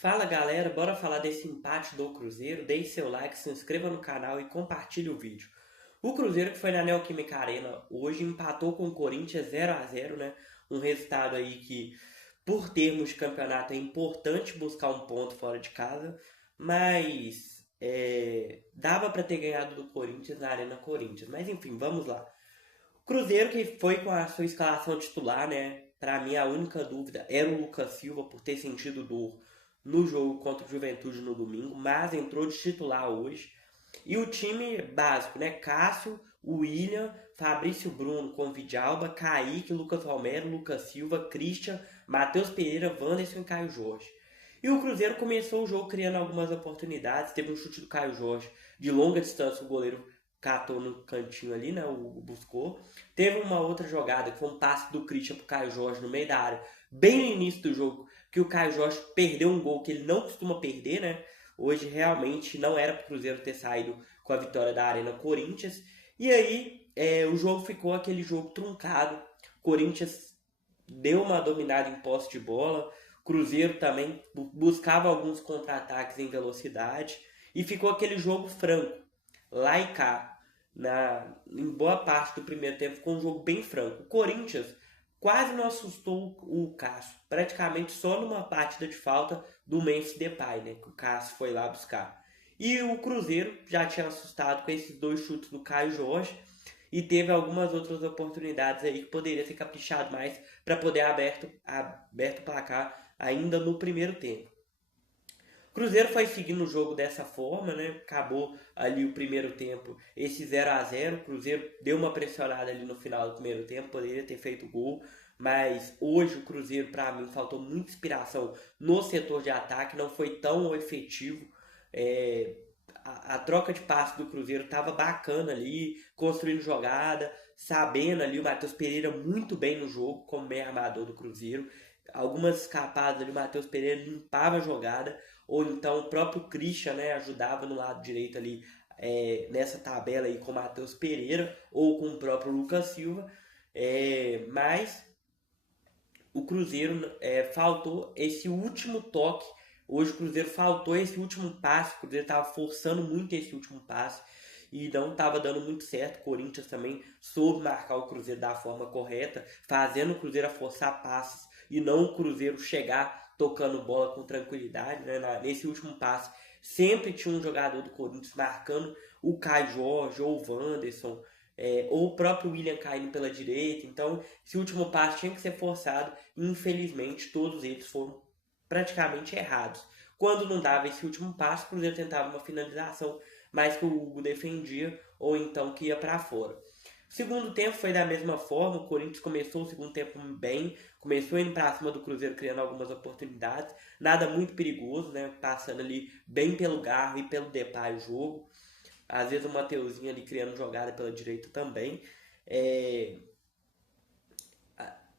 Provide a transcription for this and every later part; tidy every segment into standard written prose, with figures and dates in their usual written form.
Fala galera, bora falar desse empate do Cruzeiro? Deixe seu like, se inscreva no canal e compartilhe o vídeo. O Cruzeiro que foi na Neoquímica Arena hoje empatou com o Corinthians 0-0, né? Um resultado aí que, por termos de campeonato, é importante buscar um ponto fora de casa, mas dava para ter ganhado do Corinthians na Arena Corinthians. Mas enfim, vamos lá. Cruzeiro que foi com a sua escalação titular, né? Para mim a única dúvida era o Lucas Silva por ter sentido dor no jogo contra o Juventude no domingo, mas entrou de titular hoje. E o time básico, né? Cássio, William, Fabrício Bruno com Vidalba, Kaique, Lucas Romero, Lucas Silva, Christian, Matheus Pereira, Wanderson e Caio Jorge. E o Cruzeiro começou o jogo criando algumas oportunidades. Teve um chute do Caio Jorge de longa distância, o goleiro catou no cantinho ali, né? O buscou. Teve uma outra jogada que foi um passe do Christian pro Caio Jorge no meio da área, bem no início do jogo, que o Caio Jorge perdeu um gol que ele não costuma perder, né? Hoje realmente não era pro Cruzeiro ter saído com a vitória da Arena Corinthians. E aí o jogo ficou aquele jogo truncado. Corinthians deu uma dominada em posse de bola. Cruzeiro também buscava alguns contra-ataques em velocidade. E ficou aquele jogo franco, lá e cá. Em boa parte do primeiro tempo ficou um jogo bem franco. O Corinthians quase não assustou o Cássio, praticamente só numa partida de falta do Memphis Depay, né, que o Cássio foi lá buscar. E o Cruzeiro já tinha assustado com esses dois chutes do Caio Jorge e teve algumas outras oportunidades aí que poderia ter caprichado mais para poder aberto o placar ainda no primeiro tempo. O Cruzeiro foi seguindo o jogo dessa forma, né? Acabou ali o primeiro tempo, esse 0-0. O Cruzeiro deu uma pressionada ali no final do primeiro tempo, poderia ter feito gol, mas hoje o Cruzeiro, para mim, faltou muita inspiração no setor de ataque, não foi tão efetivo. É, a troca de passe do Cruzeiro estava bacana ali, construindo jogada, sabendo ali o Matheus Pereira muito bem no jogo, como meio armador do Cruzeiro. Algumas escapadas ali, o Matheus Pereira limpava a jogada, ou então o próprio Christian, né, ajudava no lado direito ali, nessa tabela aí com o Matheus Pereira ou com o próprio Lucas Silva. Mas o Cruzeiro faltou esse último toque. Hoje o Cruzeiro faltou esse último passe. O Cruzeiro estava forçando muito esse último passe e não estava dando muito certo. O Corinthians também soube marcar o Cruzeiro da forma correta, fazendo o Cruzeiro a forçar passes e não o Cruzeiro chegar tocando bola com tranquilidade, né? Nesse último passe sempre tinha um jogador do Corinthians marcando o Caio Jorge ou o Wanderson, ou o próprio William caindo pela direita. Então esse último passe tinha que ser forçado e infelizmente todos eles foram praticamente errados. Quando não dava esse último passo, o Cruzeiro tentava uma finalização, mas que o Hugo defendia ou então que ia para fora. O segundo tempo foi da mesma forma, o Corinthians começou o segundo tempo bem, começou indo para cima do Cruzeiro, criando algumas oportunidades, nada muito perigoso, né? Passando ali bem pelo Garro e pelo Depay o jogo. Às vezes o Mateuzinho ali criando jogada pela direita também. É,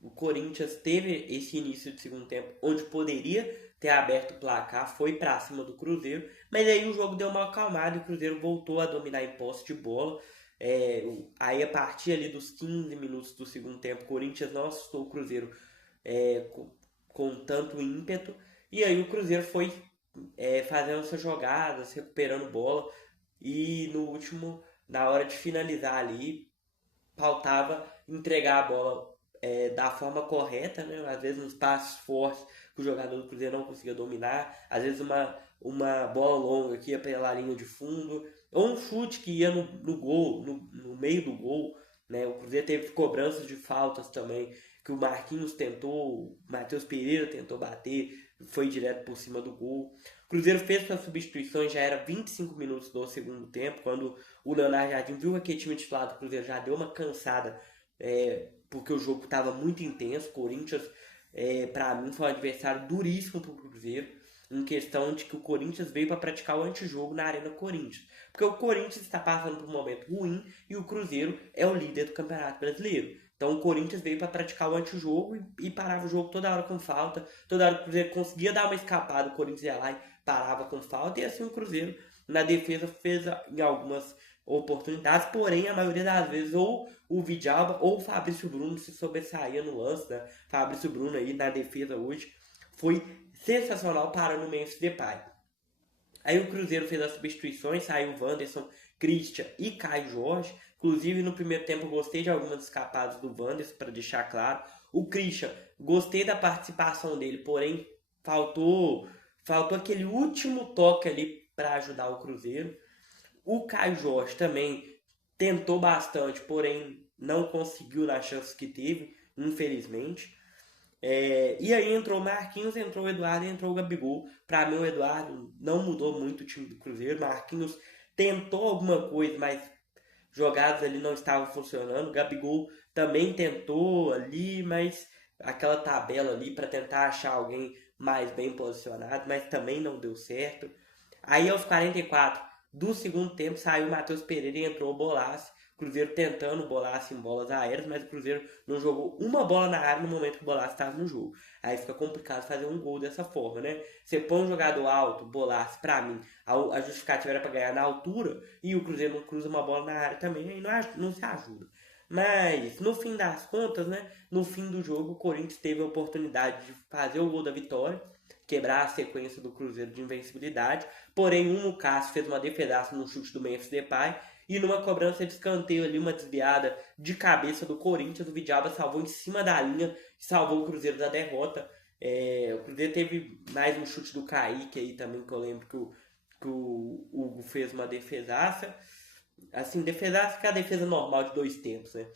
o Corinthians teve esse início de segundo tempo onde poderia ter aberto o placar, foi para cima do Cruzeiro, mas aí o jogo deu uma acalmada e o Cruzeiro voltou a dominar em posse de bola. Aí a partir ali dos 15 minutos do segundo tempo, o Corinthians não assustou o Cruzeiro com tanto ímpeto, e aí o Cruzeiro foi fazendo suas jogadas, recuperando bola, e no último, na hora de finalizar ali, faltava entregar a bola da forma correta, né? Às vezes nos passos fortes que o jogador do Cruzeiro não conseguia dominar, às vezes uma bola longa que ia pela linha de fundo, ou um chute que ia no gol, no meio do gol, né? O Cruzeiro teve cobranças de faltas também, que o Marquinhos tentou, o Matheus Pereira tentou bater, foi direto por cima do gol. O Cruzeiro fez suas substituições, já era 25 minutos do segundo tempo, quando o Leonardo Jardim viu que aquele time titular do Cruzeiro já deu uma cansada, porque o jogo estava muito intenso. O Corinthians, para mim, foi um adversário duríssimo para o Cruzeiro, em questão de que o Corinthians veio para praticar o antijogo na Arena Corinthians. Porque o Corinthians está passando por um momento ruim e o Cruzeiro é o líder do Campeonato Brasileiro. Então o Corinthians veio para praticar o antijogo e parava o jogo toda hora com falta. Toda hora que o Cruzeiro conseguia dar uma escapada, o Corinthians ia lá e parava com falta. E assim o Cruzeiro, na defesa, fez em algumas oportunidades, porém a maioria das vezes ou o Vidalba ou o Fabrício Bruno se sobressaía no lance, né? Fabrício Bruno aí na defesa hoje foi sensacional parando o Memphis Depay. Aí o Cruzeiro fez as substituições, saiu o Wanderson, Christian e Caio Jorge. Inclusive no primeiro tempo eu gostei de algumas escapadas do Wanderson, para deixar claro. O Christian, gostei da participação dele, porém faltou aquele último toque ali para ajudar o Cruzeiro. O Caio Jorge também tentou bastante, porém não conseguiu nas chances que teve, infelizmente. E aí entrou o Marquinhos, entrou o Eduardo e entrou o Gabigol. Para mim o Eduardo não mudou muito o time do Cruzeiro. Marquinhos tentou alguma coisa, mas jogadas ali não estavam funcionando. O Gabigol também tentou ali, mas aquela tabela ali para tentar achar alguém mais bem posicionado, mas também não deu certo. Aí aos 44 do segundo tempo saiu o Matheus Pereira e entrou o Bolasie. Cruzeiro tentando bolar em bolas aéreas, mas o Cruzeiro não jogou uma bola na área no momento que o Bolasie estava no jogo. Aí fica complicado fazer um gol dessa forma, né? Você põe um jogador alto, Bolasie, pra mim, a justificativa era pra ganhar na altura, e o Cruzeiro não cruza uma bola na área também, aí não se ajuda. Mas, no fim das contas, né? No fim do jogo, o Corinthians teve a oportunidade de fazer o gol da vitória, quebrar a sequência do Cruzeiro de invencibilidade. Porém, o Cássio fez uma defesaça no chute do Memphis Depay, e numa cobrança de escanteio ali, uma desviada de cabeça do Corinthians, o Vidalba salvou em cima da linha e salvou o Cruzeiro da derrota. O Cruzeiro teve mais um chute do Kaique aí também, que eu lembro que o Hugo fez uma defesaça. Assim, defesaça que é a defesa normal de 2 tempos, né?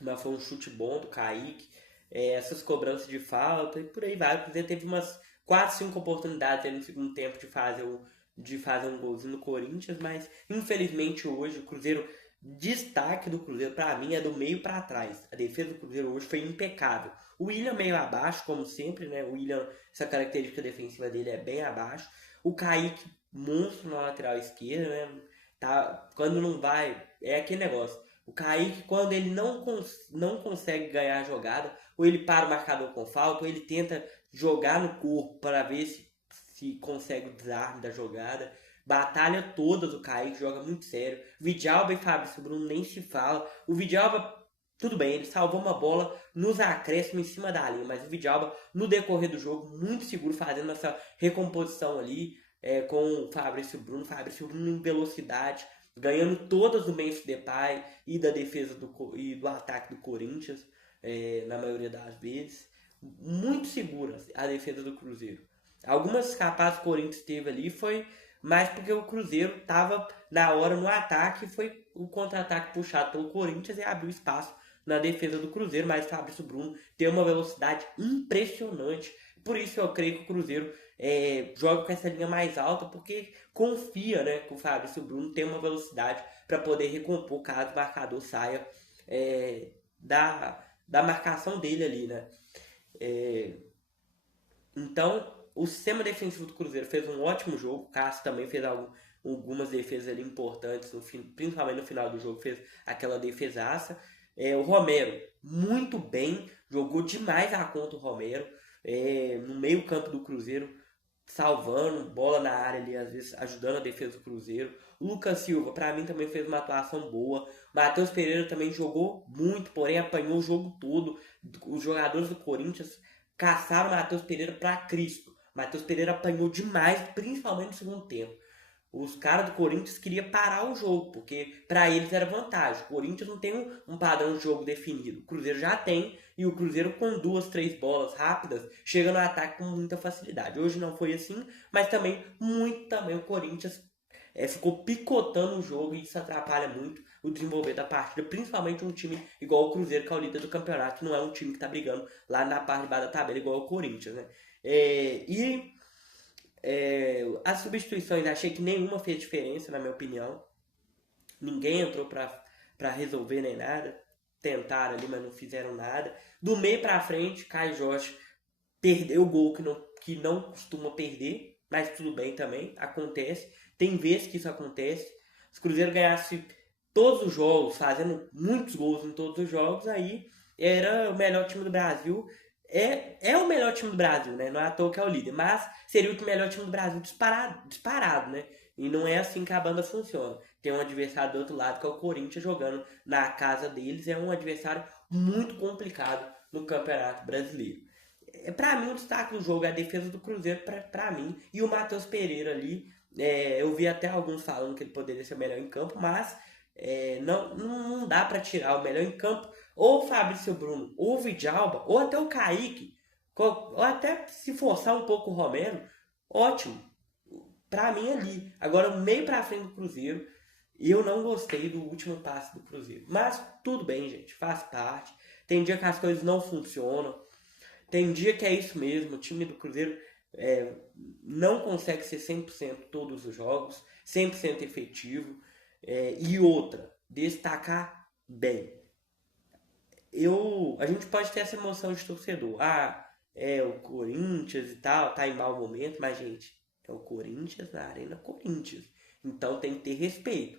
Mas foi um chute bom do Kaique. Essas cobranças de falta e por aí vai. O Cruzeiro teve umas 4, 5 oportunidades aí no segundo tempo de fazer um golzinho no Corinthians, mas infelizmente hoje o Cruzeiro, destaque do Cruzeiro para mim é do meio para trás. A defesa do Cruzeiro hoje foi impecável. O William meio abaixo, como sempre, né? O William, essa característica defensiva dele é bem abaixo. O Kaique, monstro na lateral esquerda, né? Tá, quando não vai, é aquele negócio. O Kaique, quando ele não consegue ganhar a jogada, ou ele para o marcador com falta, ou ele tenta jogar no corpo para ver se consegue o desarme da jogada. Batalha todas o Kaique, joga muito sério. Vidalba e Fabrício Bruno nem se fala. O Vidalba, tudo bem, ele salvou uma bola nos acréscimos em cima da linha, mas o Vidalba, no decorrer do jogo, muito seguro, fazendo essa recomposição ali com o Fabrício Bruno em velocidade, ganhando todas do Memphis Depay e da defesa e do ataque do Corinthians, na maioria das vezes. Muito segura a defesa do Cruzeiro. Algumas escapadas que o Corinthians teve ali foi mais porque o Cruzeiro estava na hora no ataque e foi o contra-ataque puxado pelo Corinthians e abriu espaço na defesa do Cruzeiro, mas o Fabrício Bruno tem uma velocidade impressionante. Por isso eu creio que o Cruzeiro joga com essa linha mais alta, porque confia, né, que o Fabrício Bruno tem uma velocidade para poder recompor caso o marcador saia da marcação dele ali, né? Então, o sistema defensivo do Cruzeiro fez um ótimo jogo. O Cássio também fez algumas defesas ali importantes, principalmente no final do jogo, fez aquela defesaça. O Romero, muito bem, jogou demais a conta o Romero, no meio campo do Cruzeiro, salvando, bola na área ali, às vezes ajudando a defesa do Cruzeiro. O Lucas Silva, para mim, também fez uma atuação boa. Matheus Pereira também jogou muito, porém apanhou o jogo todo. Os jogadores do Corinthians caçaram o Matheus Pereira para Cristo. Matheus Pereira apanhou demais, principalmente no segundo tempo. Os caras do Corinthians queriam parar o jogo, porque para eles era vantagem. O Corinthians não tem um padrão de jogo definido. O Cruzeiro já tem, e o Cruzeiro com 2, 3 bolas rápidas chega no ataque com muita facilidade. Hoje não foi assim, mas também o Corinthians ficou picotando o jogo e isso atrapalha muito o desenvolver da partida, principalmente um time igual o Cruzeiro, que é o líder do campeonato, que não é um time que está brigando lá na parte de baixo da tabela igual o Corinthians, né? As substituições, achei que nenhuma fez diferença, na minha opinião. Ninguém entrou pra resolver nem nada. Tentaram ali, mas não fizeram nada. Do meio pra frente, Caio Jorge perdeu o gol que não costuma perder, mas tudo bem também, acontece. Tem vezes que isso acontece. Se o Cruzeiro ganhasse todos os jogos, fazendo muitos gols em todos os jogos, aí era o melhor time do Brasil. É o melhor time do Brasil, né? Não é à toa que é o líder, mas seria o melhor time do Brasil disparado, né? E não é assim que a banda funciona. Tem um adversário do outro lado, que é o Corinthians, jogando na casa deles. É um adversário muito complicado no Campeonato Brasileiro. Pra mim, o destaque do jogo é a defesa do Cruzeiro, pra mim. E o Matheus Pereira ali, eu vi até alguns falando que ele poderia ser o melhor em campo, mas não dá pra tirar o melhor em campo. Ou o Fabrício Bruno, ou o Vidalba, ou até o Kaique, ou até se forçar um pouco o Romero, ótimo. Pra mim ali. Agora, meio pra frente do Cruzeiro, eu não gostei do último passe do Cruzeiro. Mas tudo bem, gente, faz parte. Tem dia que as coisas não funcionam. Tem dia que é isso mesmo, o time do Cruzeiro é, não consegue ser 100% todos os jogos, 100% efetivo. E outra, destacar bem. A gente pode ter essa emoção de torcedor. O Corinthians e tal, tá em mau momento, mas, gente, é o Corinthians na Arena Corinthians. Então tem que ter respeito.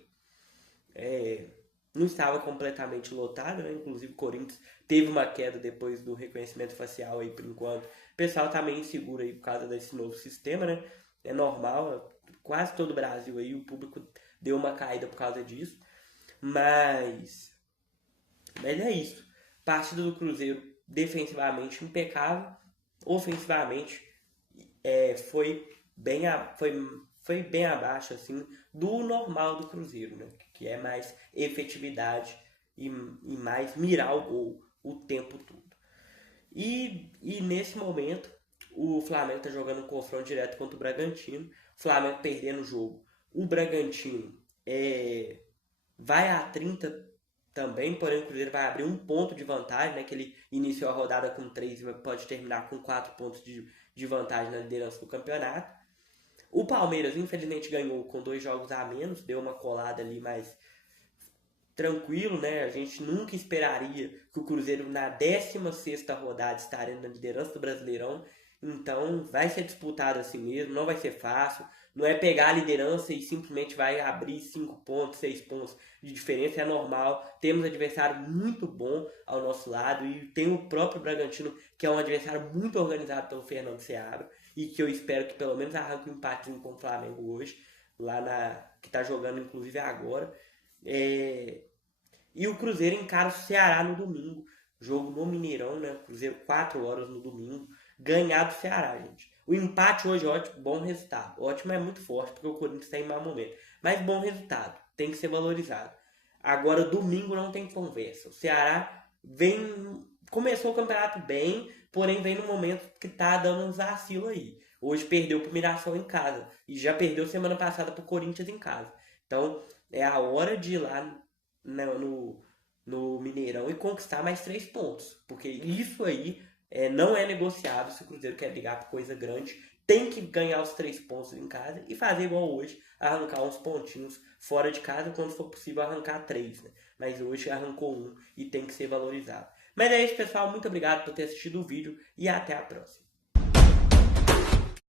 Não estava completamente lotado, né? Inclusive o Corinthians teve uma queda depois do reconhecimento facial aí por enquanto. O pessoal tá meio inseguro aí por causa desse novo sistema, né? É normal, quase todo o Brasil aí o público deu uma caída por causa disso. Mas, mas é isso. Partida do Cruzeiro defensivamente impecável, ofensivamente foi foi bem abaixo assim do normal do Cruzeiro, né? Que é mais efetividade e mais mirar o gol o tempo todo. E nesse momento o Flamengo está jogando um confronto direto contra o Bragantino. O Flamengo perdendo o jogo. O Bragantino vai a 30 também, porém o Cruzeiro vai abrir um ponto de vantagem, né? Que ele iniciou a rodada com 3 e pode terminar com 4 pontos de vantagem na liderança do campeonato. O Palmeiras, infelizmente, ganhou com 2 jogos a menos, deu uma colada ali, mas tranquilo, né? A gente nunca esperaria que o Cruzeiro, na 16ª rodada, estaria na liderança do Brasileirão. Então, vai ser disputado assim mesmo, não vai ser fácil. Não é pegar a liderança e simplesmente vai abrir 5 pontos, 6 pontos de diferença, é normal. Temos um adversário muito bom ao nosso lado e tem o próprio Bragantino, que é um adversário muito organizado pelo Fernando Seabra e que eu espero que pelo menos arranque um empatezinho com o Flamengo hoje, que está jogando inclusive agora. E o Cruzeiro encara o Ceará no domingo, jogo no Mineirão, né? Cruzeiro 4 horas no domingo, ganhar do Ceará, gente. O empate hoje, ótimo, bom resultado. Ótimo é muito forte, porque o Corinthians está em mau momento. Mas bom resultado, tem que ser valorizado. Agora, domingo não tem conversa. O Ceará começou o campeonato bem, porém vem no momento que tá dando uns vacilos aí. Hoje perdeu pro Mirassol em casa e já perdeu semana passada pro Corinthians em casa. Então, é a hora de ir lá no Mineirão e conquistar mais 3 pontos. Porque isso aí não é negociável se o Cruzeiro quer brigar por coisa grande. Tem que ganhar os 3 pontos em casa e fazer igual hoje, arrancar uns pontinhos fora de casa, quando for possível arrancar 3, né? Mas hoje arrancou 1 e tem que ser valorizado. Mas é isso, pessoal. Muito obrigado por ter assistido o vídeo e até a próxima.